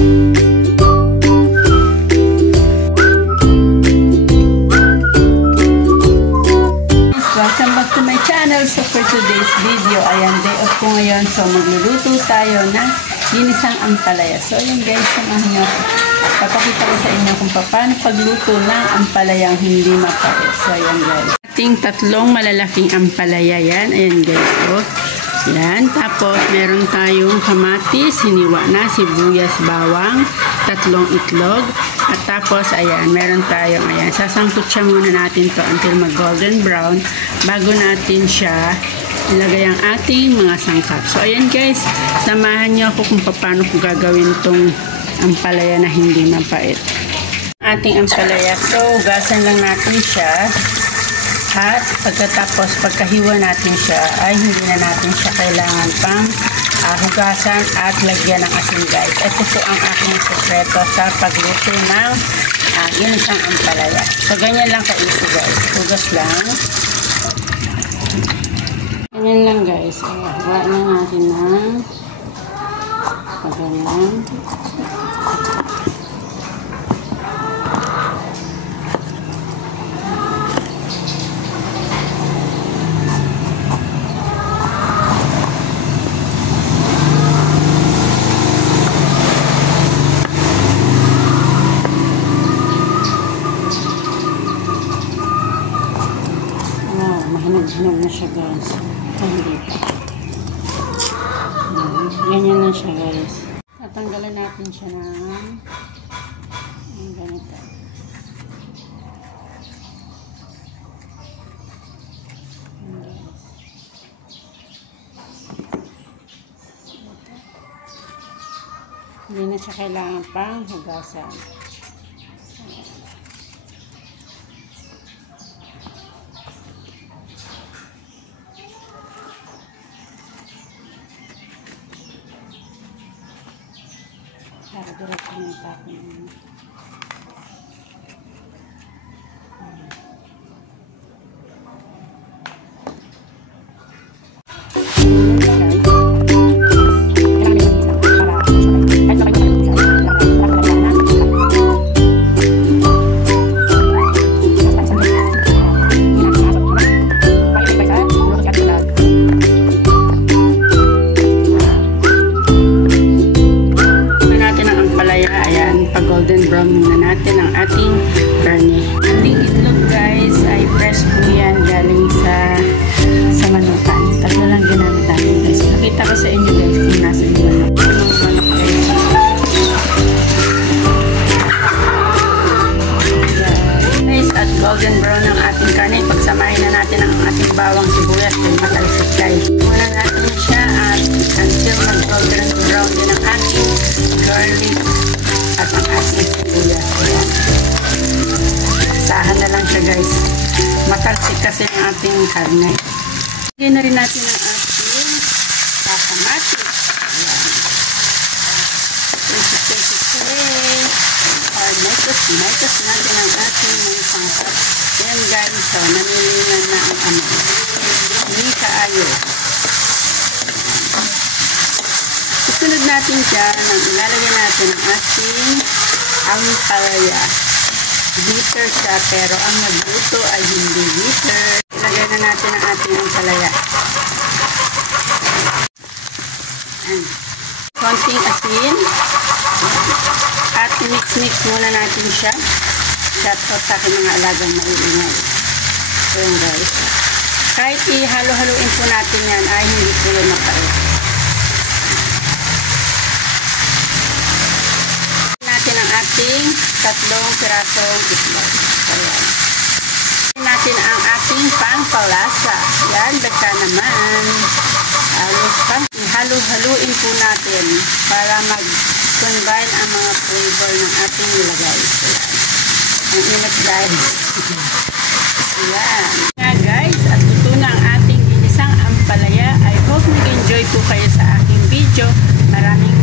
Welcome back to my channel. So for today's video, ayan, day off ko ngayon. So magluluto tayo ng ginisang ampalaya. So ayan guys, samahan nyo. Papakita ko sa inyo kung paano pagluto ng ampalayang hindi mapait. So ayan guys. Ating tatlong malalaking ampalaya yan. Ayan guys. So, yan. Tapos meron tayong kamatis, hiniwa na, sibuyas, bawang, tatlong itlog. At tapos, ayan, meron tayong, ayan, sasangkot siya muna natin to until mag-golden brown bago natin siya ilagay ang ating mga sangkap. So, ayan guys, samahan niyo ako kung paano ko gagawin tong ampalaya na hindi mapait. Ating ampalaya, so, gasan lang natin siya. At pagkatapos, pagkahiwa natin siya, ay hindi na natin siya kailangan pang hugasan at lagyan ng asin guys. Ito po ang aking sekreto sa pagluto ng ginisang ampalaya. So, ganyan lang ka-easy guys. Hugas lang. Ganyan lang guys. Hawa na natin ng ganyan. Mahinog na siya guys. Hindi pa. Ganyan lang siya guys. Tatanggalan natin siya ng ganito. Hindi na siya kailangan pang hugasan. Para diretso na itapon. Golden brown muna natin ang ating karne. Ating itlog guys ay fresh po yan galing sa manukan. Tatlo lang ginamit natin guys. Nakita ko sa inyo guys kung nasa manok. Guys, at golden brown ang ating karne. Pagsamahin na natin ang ating bawang sibuyas at matalsik guys. Muna natin siya at until mag-golden brown din ang ating garlic at ang ating sibuyas. Ayan. Sahan na lang siya guys. Matalsik kasi ang ating karne. Lagyan na rin natin ang ating kamatis. Ayan. Mitos natin ang ating mga sangkap. Ayan guys. So, nanilingan na ang amoy. Hindi kaayo. Sunod natin dyan, ilalagay natin ang ating ampalaya. Bitter siya, pero ang nagluto ay hindi bitter. Ilagay na natin ang ating ampalaya. Konting asin. At mix-mix muna natin siya. Shout out sa aking mga alagang maiingay. So yun guys. Kahit ihalo-haluin po natin yan, ay hindi po yan mapait. Ating tatlong pirasong itlog. Ayan. Natin ang ating pangpalasa. Yan, basta naman. Halo-haluin po natin para mag-combine ang mga flavor ng ating nilagay. Ayan. Ang init guys. Ayan. Nga guys, at luto na ang ating ginisang ampalaya. I hope nag-enjoy po kayo sa aking video. Maraming